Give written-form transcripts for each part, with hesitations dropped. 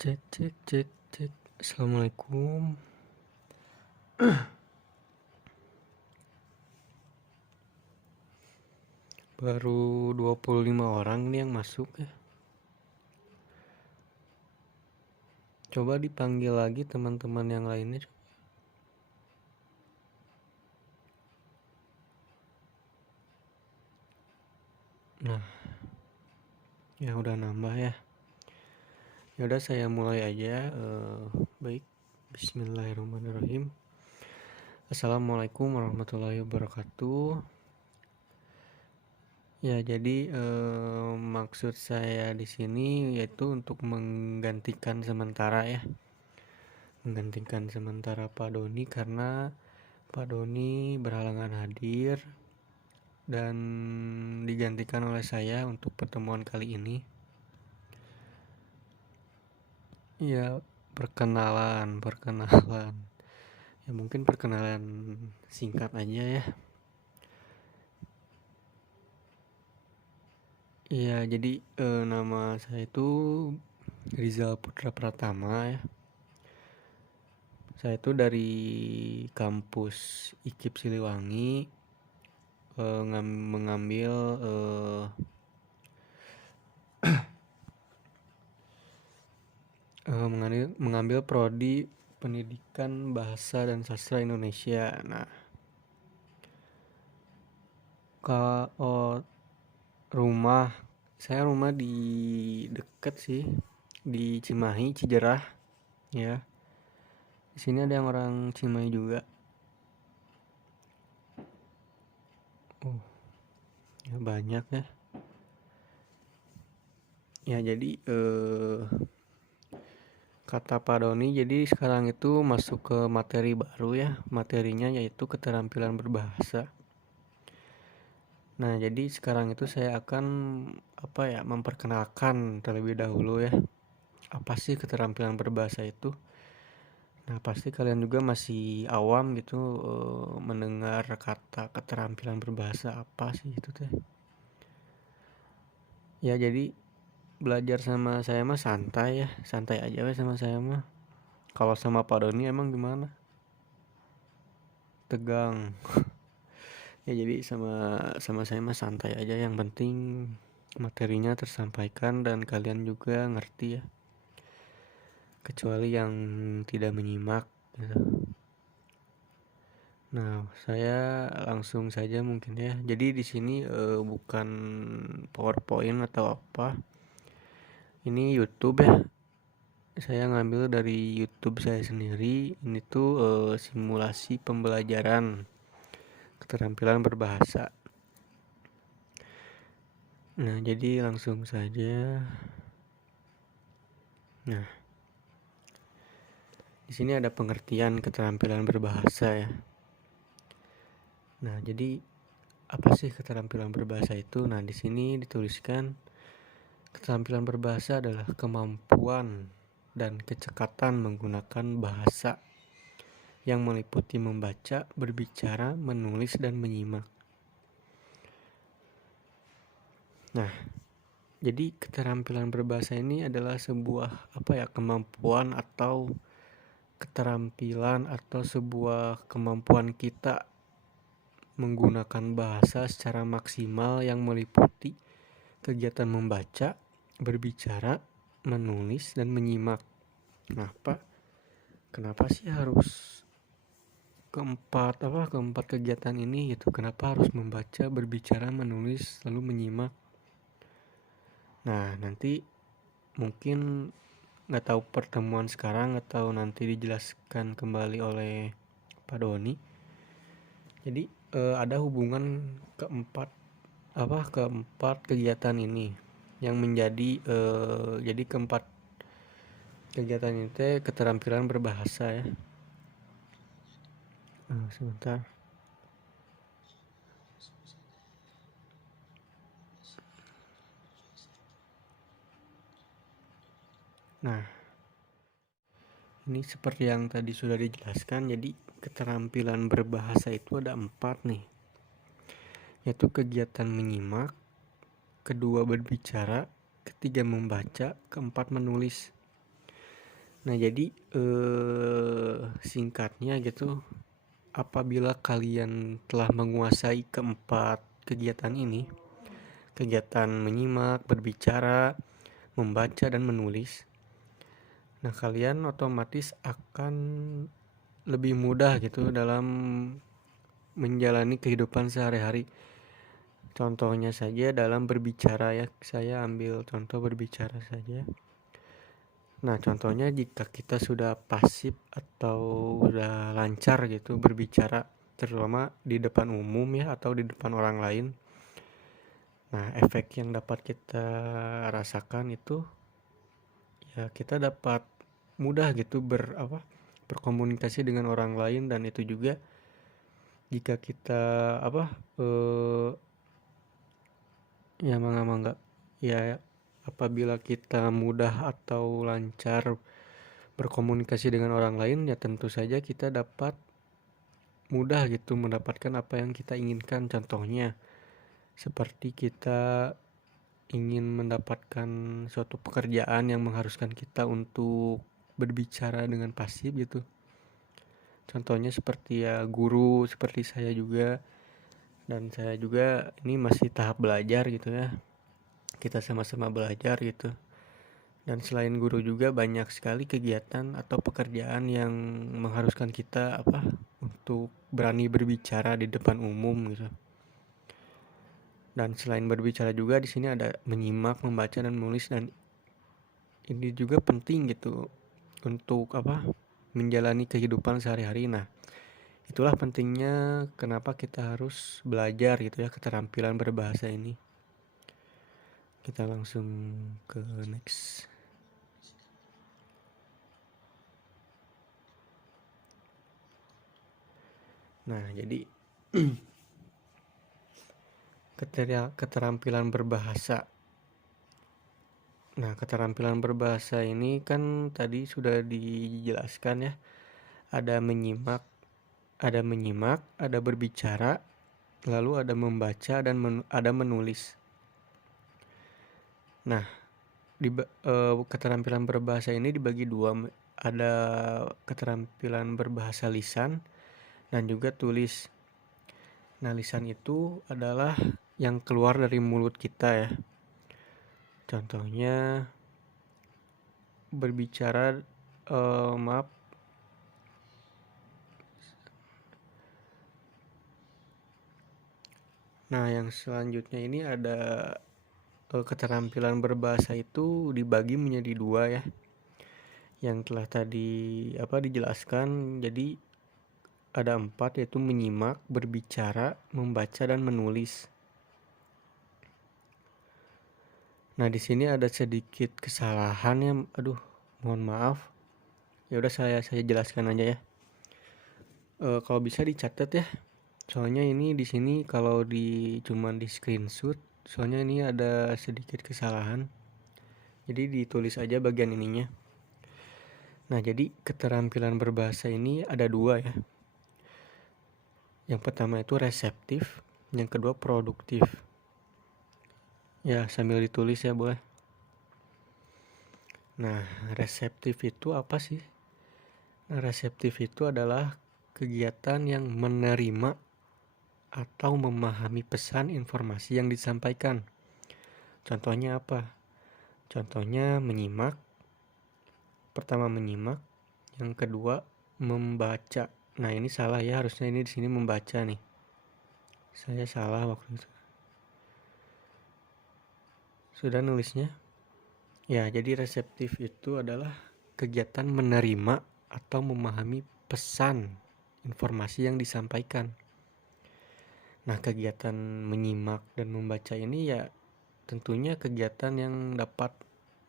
Cek cek cek cek. Assalamualaikum. Baru 25 orang nih yang masuk ya. Coba dipanggil lagi teman-teman yang lainnya. Nah, ya udah nambah ya. Ya udah saya mulai aja. Baik. Bismillahirrahmanirrahim. Assalamualaikum warahmatullahi wabarakatuh. Ya, jadi maksud saya di sini yaitu untuk menggantikan sementara ya. Menggantikan sementara Pak Doni karena Pak Doni berhalangan hadir dan digantikan oleh saya untuk pertemuan kali ini. Ya, perkenalan. Ya mungkin perkenalan singkat aja ya. Ya, jadi nama saya itu Rizal Putra Pratama ya. Saya itu dari kampus IKIP Siliwangi, mengambil prodi Pendidikan Bahasa dan Sastra Indonesia. Nah, kalau saya rumah di deket sih, di Cimahi, Cijerah ya. Di sini ada yang orang Cimahi juga. Ya banyak ya. Ya jadi kata Pak Doni, jadi sekarang itu masuk ke materi baru ya. Materinya yaitu keterampilan berbahasa. Nah, jadi sekarang itu saya akan memperkenalkan terlebih dahulu ya. Apa sih keterampilan berbahasa itu? Nah, pasti kalian juga masih awam gitu mendengar kata keterampilan berbahasa apa sih itu teh. Ya, jadi belajar sama saya mah santai ya, santai aja weh sama saya mah. Kalau sama Pak Doni emang gimana? Tegang. Ya jadi sama saya mah santai aja, yang penting materinya tersampaikan dan kalian juga ngerti ya. Kecuali yang tidak menyimak gitu. Nah, saya langsung saja mungkin ya. Jadi di sini bukan PowerPoint atau apa. Ini YouTube ya. Saya ngambil dari YouTube saya sendiri. Ini tuh simulasi pembelajaran keterampilan berbahasa. Nah, jadi langsung saja. Nah, di sini ada pengertian keterampilan berbahasa ya. Nah, jadi apa sih keterampilan berbahasa itu? Nah, di sini dituliskan keterampilan berbahasa adalah kemampuan dan kecekatan menggunakan bahasa yang meliputi membaca, berbicara, menulis, dan menyimak. Nah, jadi keterampilan berbahasa ini adalah sebuah kemampuan atau keterampilan atau sebuah kemampuan kita menggunakan bahasa secara maksimal yang meliputi kegiatan membaca, berbicara, menulis, dan menyimak. Kenapa sih harus keempat kegiatan ini gitu? Kenapa harus membaca, berbicara, menulis, lalu menyimak? Nah, nanti mungkin nggak tahu pertemuan sekarang atau nanti dijelaskan kembali oleh Pak Doni. Jadi ada hubungan keempat kegiatan ini yang menjadi jadi keempat kegiatan ini keterampilan berbahasa ya. Sebentar. Nah, ini seperti yang tadi sudah dijelaskan. Jadi keterampilan berbahasa itu ada 4 nih, yaitu kegiatan menyimak, kedua berbicara, ketiga membaca, keempat menulis. Nah, jadi singkatnya gitu, apabila kalian telah menguasai keempat kegiatan ini, kegiatan menyimak, berbicara, membaca, dan menulis, nah kalian otomatis akan lebih mudah gitu dalam menjalani kehidupan sehari-hari. Contohnya saja dalam berbicara ya, saya ambil contoh berbicara saja. Nah, contohnya jika kita sudah pasif atau udah lancar gitu berbicara, terutama di depan umum ya atau di depan orang lain. Nah, efek yang dapat kita rasakan itu ya kita dapat mudah gitu berkomunikasi dengan orang lain, dan itu juga jika kita eh ya mangga ya apabila kita mudah atau lancar berkomunikasi dengan orang lain, ya tentu saja kita dapat mudah gitu mendapatkan apa yang kita inginkan. Contohnya seperti kita ingin mendapatkan suatu pekerjaan yang mengharuskan kita untuk berbicara dengan pasif gitu. Contohnya seperti ya guru seperti saya juga, dan saya juga ini masih tahap belajar gitu ya. Kita sama-sama belajar gitu. Dan selain guru juga banyak sekali kegiatan atau pekerjaan yang mengharuskan kita untuk berani berbicara di depan umum gitu. Dan selain berbicara juga di sini ada menyimak, membaca, dan menulis, dan ini juga penting gitu untuk menjalani kehidupan sehari-hari. Nah, itulah pentingnya kenapa kita harus belajar gitu ya keterampilan berbahasa ini. Kita langsung ke next. Nah, jadi keterampilan berbahasa. Nah, keterampilan berbahasa ini kan tadi sudah dijelaskan ya. Ada menyimak, ada berbicara, lalu ada membaca, dan ada menulis. Nah, keterampilan berbahasa ini dibagi dua. Ada keterampilan berbahasa lisan dan juga tulis. Nah, lisan itu adalah yang keluar dari mulut kita ya. Contohnya berbicara, maaf. Nah, yang selanjutnya ini ada keterampilan berbahasa itu dibagi menjadi dua ya. Yang telah tadi dijelaskan, jadi ada 4, yaitu menyimak, berbicara, membaca, dan menulis. Nah, di sini ada sedikit kesalahan ya, mohon maaf. Ya udah saya jelaskan aja ya. Kalau bisa dicatat ya. Soalnya ini di sini kalau cuman di screenshot, soalnya ini ada sedikit kesalahan. Jadi ditulis aja bagian ininya. Nah, jadi keterampilan berbahasa ini ada dua ya. Yang pertama itu reseptif, yang kedua produktif. Ya, sambil ditulis ya boleh. Nah, reseptif itu apa sih? Nah, reseptif itu adalah kegiatan yang menerima atau memahami pesan informasi yang disampaikan. Contohnya apa? Contohnya menyimak. Pertama menyimak, yang kedua membaca. Nah, ini salah ya, harusnya ini di sini membaca nih. Saya salah waktu itu. Sudah nulisnya? Ya, jadi reseptif itu adalah kegiatan menerima atau memahami pesan informasi yang disampaikan. Nah, kegiatan menyimak dan membaca ini ya tentunya kegiatan yang dapat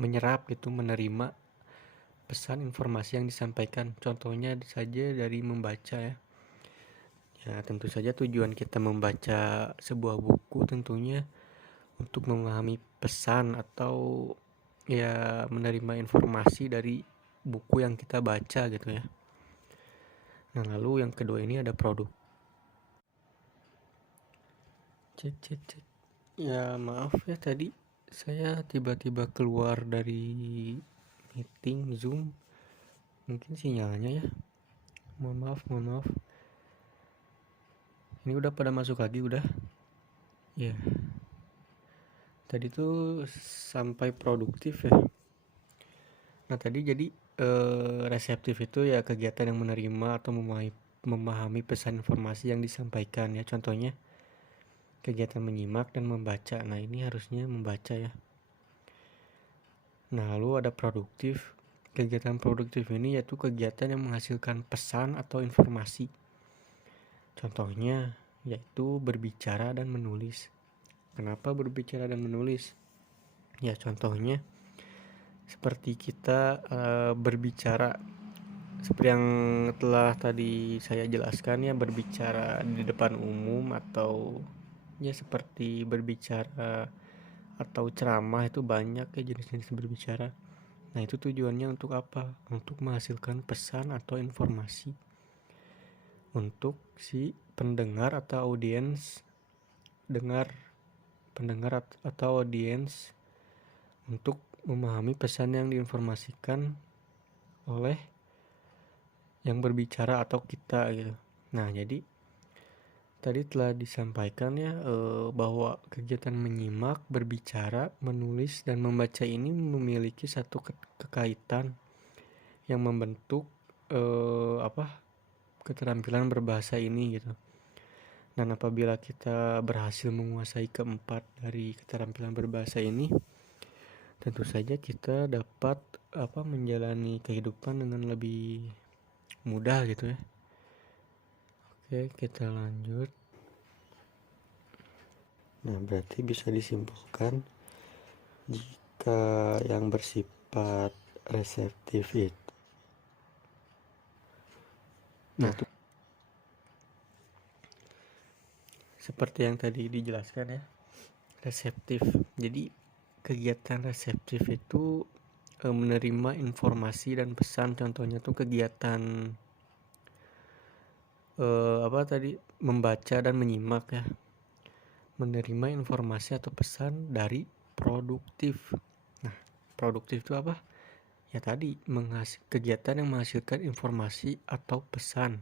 menyerap gitu, menerima pesan informasi yang disampaikan. Contohnya saja dari membaca ya. Ya, tentu saja tujuan kita membaca sebuah buku tentunya untuk memahami pesan atau ya menerima informasi dari buku yang kita baca gitu ya. Nah, lalu yang kedua ini ada produk. Cek. Ya maaf ya, tadi saya tiba-tiba keluar dari meeting Zoom. mungkin sinyalnya ya, mohon maaf. Ini udah pada masuk lagi udah ya. Tadi tuh sampai produktif ya. Nah tadi jadi reseptif itu ya kegiatan yang menerima atau memahami pesan informasi yang disampaikan ya. Contohnya kegiatan menyimak dan membaca. Nah ini harusnya membaca ya. Nah lalu ada produktif. Kegiatan produktif ini yaitu kegiatan yang menghasilkan pesan atau informasi. Contohnya yaitu berbicara dan menulis. Kenapa berbicara dan menulis? Ya contohnya seperti kita berbicara seperti yang telah tadi saya jelaskan ya, berbicara di depan umum atau ya seperti berbicara atau ceramah, itu banyak ya jenis-jenis berbicara. Nah itu tujuannya untuk apa? Untuk menghasilkan pesan atau informasi untuk si pendengar atau audiens atau audiens untuk memahami pesan yang diinformasikan oleh yang berbicara atau kita gitu. Nah jadi tadi telah disampaikan ya bahwa kegiatan menyimak, berbicara, menulis, dan membaca ini memiliki satu kekaitan yang membentuk keterampilan berbahasa ini gitu. Dan apabila kita berhasil menguasai keempat dari keterampilan berbahasa ini, tentu saja kita dapat menjalani kehidupan dengan lebih mudah gitu ya. Oke, kita lanjut. Nah, berarti bisa disimpulkan jika yang bersifat reseptif itu. Nah, seperti yang tadi dijelaskan ya, reseptif. Jadi kegiatan reseptif itu menerima informasi dan pesan. Contohnya tuh kegiatan membaca dan menyimak ya, menerima informasi atau pesan dari produktif. Nah produktif itu apa ya? Tadi kegiatan yang menghasilkan informasi atau pesan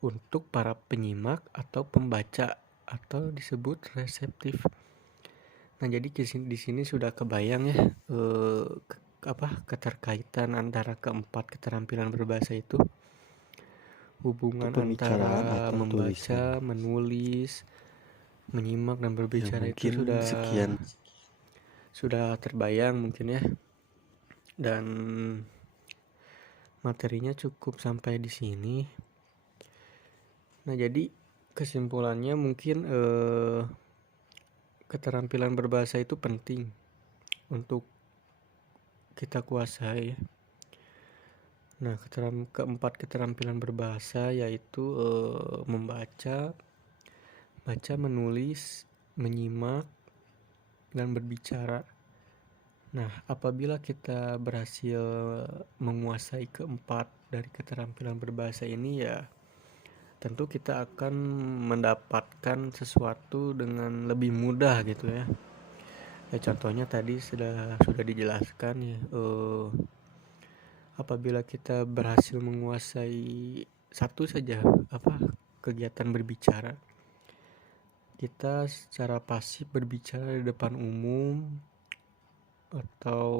untuk para penyimak atau pembaca atau disebut reseptif. Nah jadi di sini sudah kebayang ya keterkaitan antara keempat keterampilan berbahasa itu, hubungan antara membaca, tulisan, menulis, menyimak dan berbicara ya, itu sudah terbayang mungkin ya. Dan materinya cukup sampai di sini. Nah jadi kesimpulannya mungkin keterampilan berbahasa itu penting untuk kita kuasai. Nah keempat keterampilan berbahasa yaitu membaca, menulis, menyimak, dan berbicara. Nah apabila kita berhasil menguasai keempat dari keterampilan berbahasa ini ya, tentu kita akan mendapatkan sesuatu dengan lebih mudah gitu ya. Ya contohnya tadi sudah dijelaskan ya, apabila kita berhasil menguasai satu saja kegiatan berbicara, kita secara pasif berbicara di depan umum atau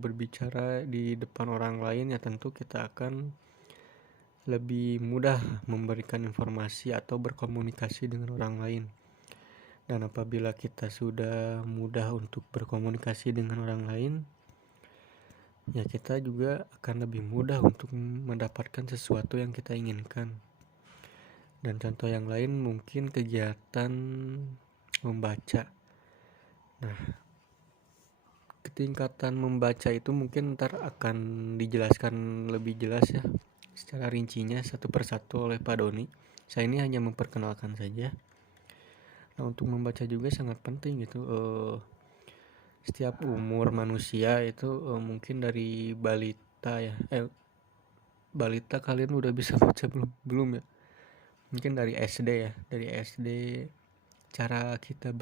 berbicara di depan orang lain ya, tentu kita akan lebih mudah memberikan informasi atau berkomunikasi dengan orang lain. Dan apabila kita sudah mudah untuk berkomunikasi dengan orang lain, ya kita juga akan lebih mudah untuk mendapatkan sesuatu yang kita inginkan. Dan contoh yang lain mungkin kegiatan membaca. Nah, ketingkatan membaca itu mungkin ntar akan dijelaskan lebih jelas ya secara rincinya satu persatu oleh Pak Doni. Saya ini hanya memperkenalkan saja. Nah untuk membaca juga sangat penting gitu. Setiap umur manusia itu mungkin dari balita ya. Balita kalian udah bisa baca belum ya? Mungkin dari SD ya. Dari SD cara kita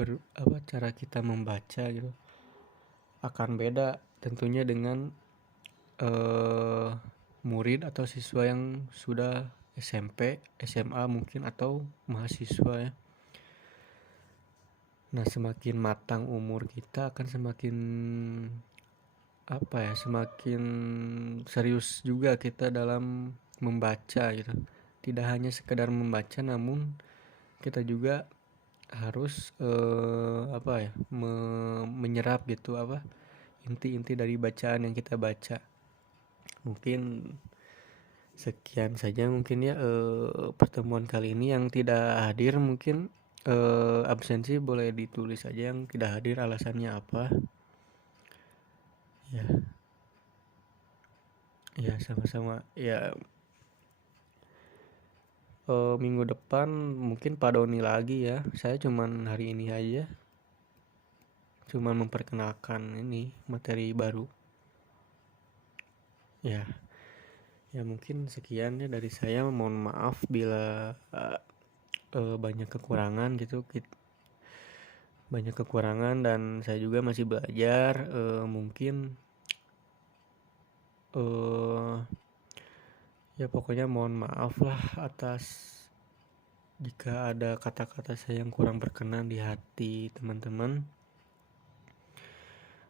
membaca gitu akan beda tentunya dengan murid atau siswa yang sudah SMP, SMA mungkin, atau mahasiswa ya. Nah, semakin matang umur kita akan semakin semakin serius juga kita dalam membaca gitu. Tidak hanya sekedar membaca, namun kita juga harus menyerap gitu inti-inti dari bacaan yang kita baca. Mungkin sekian saja mungkin ya pertemuan kali ini. Yang tidak hadir mungkin absensi boleh ditulis saja, yang tidak hadir alasannya apa. Ya sama-sama ya. Minggu depan mungkin Pak Doni lagi ya. Saya cuman hari ini aja, cuman memperkenalkan ini materi baru ya. Ya mungkin sekian ya dari saya. Mohon maaf bila banyak kekurangan gitu, banyak kekurangan, dan saya juga masih belajar. Mungkin ya pokoknya mohon maaf lah atas jika ada kata-kata saya yang kurang berkenan di hati teman-teman,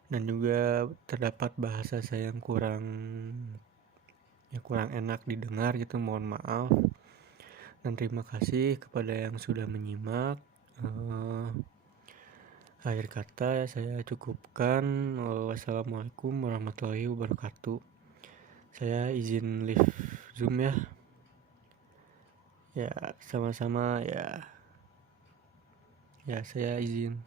dan juga terdapat bahasa saya yang kurang enak didengar gitu. Mohon maaf dan terima kasih kepada yang sudah menyimak. Akhir kata saya cukupkan. Wassalamualaikum warahmatullahi wabarakatuh. Saya izin live Zoom ya. Ya, sama-sama ya. Ya, saya izin.